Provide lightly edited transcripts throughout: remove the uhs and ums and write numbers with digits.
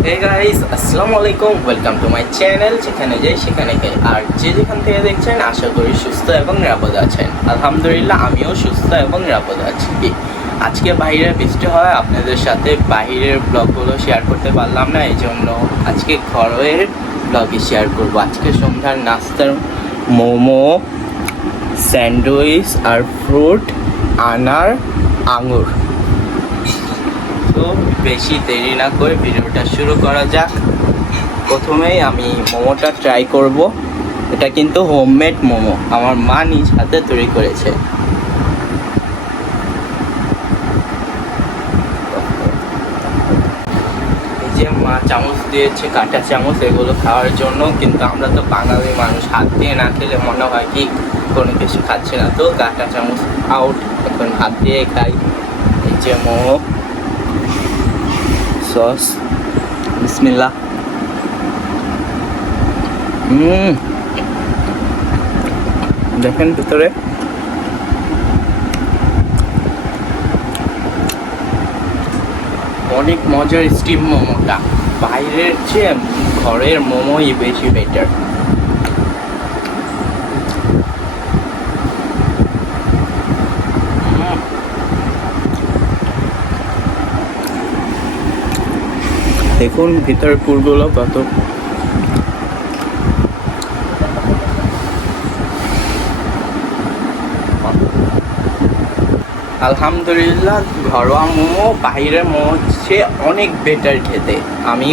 Hey guys, আসসালামু আলাইকুম। Welcome to my channel. যেখানে যাই সেখানে খাই। আর যেখান থেকে দেখছেন আশা করি সুস্থ এবং নিরাপদে আছেন। আলহামদুলিল্লাহ, আমিও সুস্থ এবং নিরাপদে আছি। আজকে বাইরে বৃষ্টি হয়, আপনাদের সাথে বাইরের ব্লগগুলো শেয়ার করতে পারলাম না, এই জন্য আজকে ঘরের ব্লগে শেয়ার করব। আজকে সন্ধ্যার নাস্তার মোমো, স্যান্ডউইচ আর ফ্রুট, আনার, আঙুর। তো বেশি দেরি না করে ভিডিওটা শুরু করা যাক। প্রথমেই আমি মোমোটা ট্রাই করব। এটা কিন্তু হোমমেড মোমো, আমার মা নিজ হাতে তৈরি করেছে। এই যে মা চামচ দিয়েছে, কাঁটা চামচ, এগুলো খাওয়ার জন্য। কিন্তু আমরা তো বাঙালি মানুষ, হাত দিয়ে না খেলে মনে হয় কি কোনো কিছু খাচ্ছে না। তো কাঁটা চামচ আউট, এখন হাত দিয়ে খাই। এই যে মোমো সস, বিসমিল্লাহ। দেখেন ভিতরে অনেক মজার স্টিম মোমোটা। বাইরের চেয়ে ঘরের মোমোই বেশি বেটার। দেখুন ভিতরের পুরগুলো কত। আলহামদুলিল্লাহ, ঘরোয়া মোমো বাইরের মোমো চেয়ে অনেক বেটার খেতে। আমি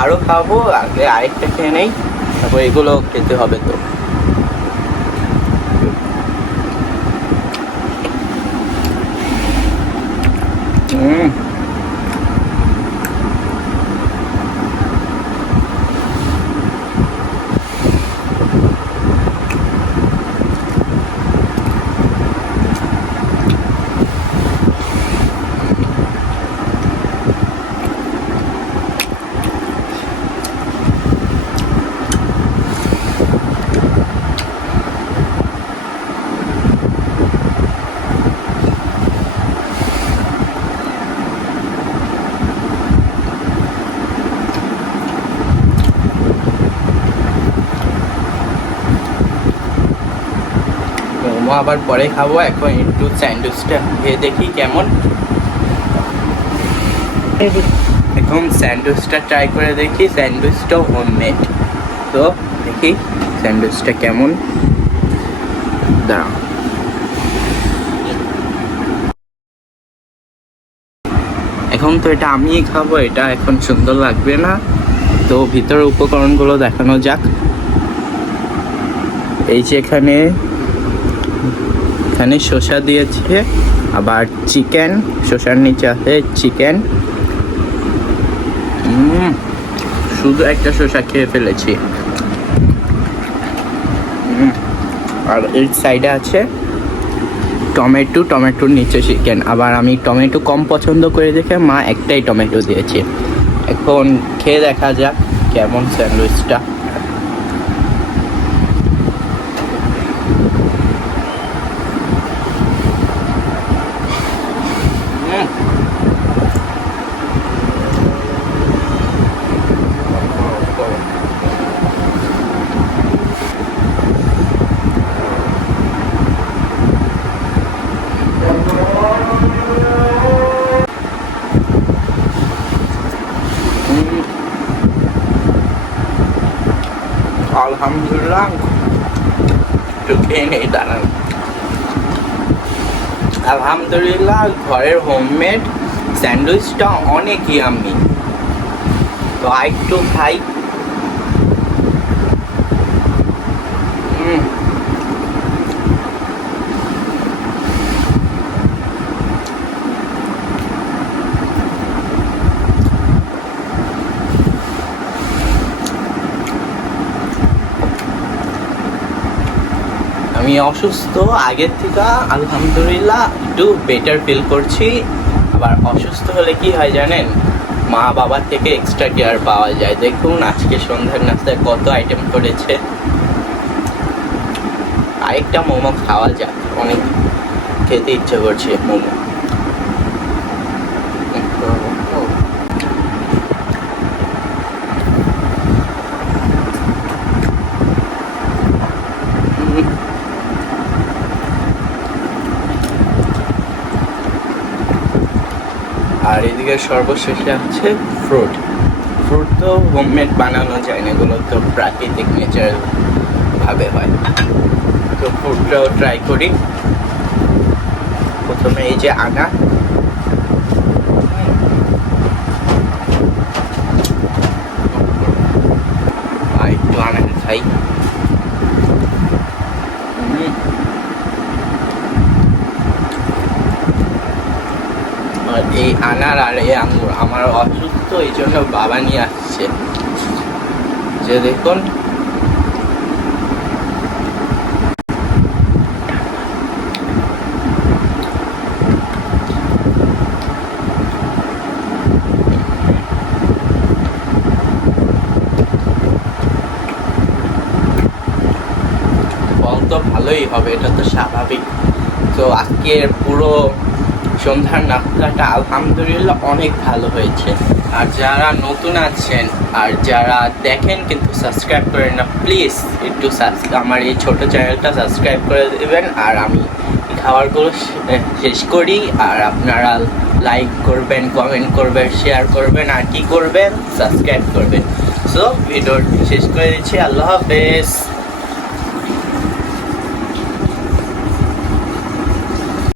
আরও খাবো, আগে আরেকটা খেয়ে নেই, তারপর এগুলো খেতে হবে। তো মোমো আবার পরে খাবো, এখন একটু স্যান্ডউইচটা খেয়ে দেখি কেমন। এখন স্যান্ডউইচটা ট্রাই করে দেখি। স্যান্ডউইচটাও হোমমেড। তো দেখি স্যান্ডউইচটা কেমন। দাঁড়াও, এখন তো এটা আমিই খাবো, এটা এখন সুন্দর লাগবে না। তো ভিতরের উপকরণগুলো দেখানো যাক। এই যে এখানে শসা দিয়েছে, আবার চিকেন, শসার নিচে আছে চিকেন। শুধু একটা শসা খেয়ে ফেলেছি। আর এই সাইডে আছে টমেটো, টমেটোর নিচে চিকেন। আবার আমি টমেটো কম পছন্দ করে দেখে মা একটাই টমেটো দিয়েছে। এখন খেয়ে দেখা যাক কেমন স্যান্ডউইচটা। আলহামদুলিল্লাহ, একটু খেয়ে নেই, দাঁড়ান। আলহামদুলিল্লাহ, ঘরের হোমমেড স্যান্ডউইচটা অনেক ইয়াম্মি। তো একটু খাই। আমি অসুস্থ আগের থেকে, আলহামদুলিল্লাহ একটু বেটার ফিল করছি। আবার অসুস্থ হলে কি হয় জানেন, মা বাবার থেকে এক্সট্রা কেয়ার পাওয়া যায়। দেখুন আজকে সন্ধ্যার নাস্তায় কত আইটেম করেছে। আরেকটা মোমো খাওয়া যাক, অনেক খেতে ইচ্ছে করছে মোমো। সর্বশেষে আছে ফ্রুট। ফ্রুট তো হোমমেড বানানো যায় না, এগুলো তো প্রাকৃতিক নেচারাল ভাবে হয়। তো ফ্রুটটাও ট্রাই করি। প্রথমে এই যে আনা, একটু আনা খাই। আর এই আনার আর এই আঙুর, আমার অসুস্থ এই জন্য বাবা নিয়ে আসছে। যে দেখুন ফল তো ভালোই হবে, এটা তো স্বাভাবিক। তো আজকের পুরো সন্ধ্যার নাস্তাটা আলহামদুলিল্লাহ অনেক ভালো হয়েছে। আর যারা নতুন আছেন আর যারা দেখেন কিন্তু সাবস্ক্রাইব করেন না, প্লিজ একটু আমার এই ছোট চ্যানেলটা সাবস্ক্রাইব করে দেবেন। আর আমি খাবারগুলো শেষ করি, আর আপনারা লাইক করবেন, কমেন্ট করবেন, শেয়ার করবেন, আর কি করবেন, সাবস্ক্রাইব করবেন। সো ভিডিওটি শেষ করে দিচ্ছি। আল্লাহ হাফেজ।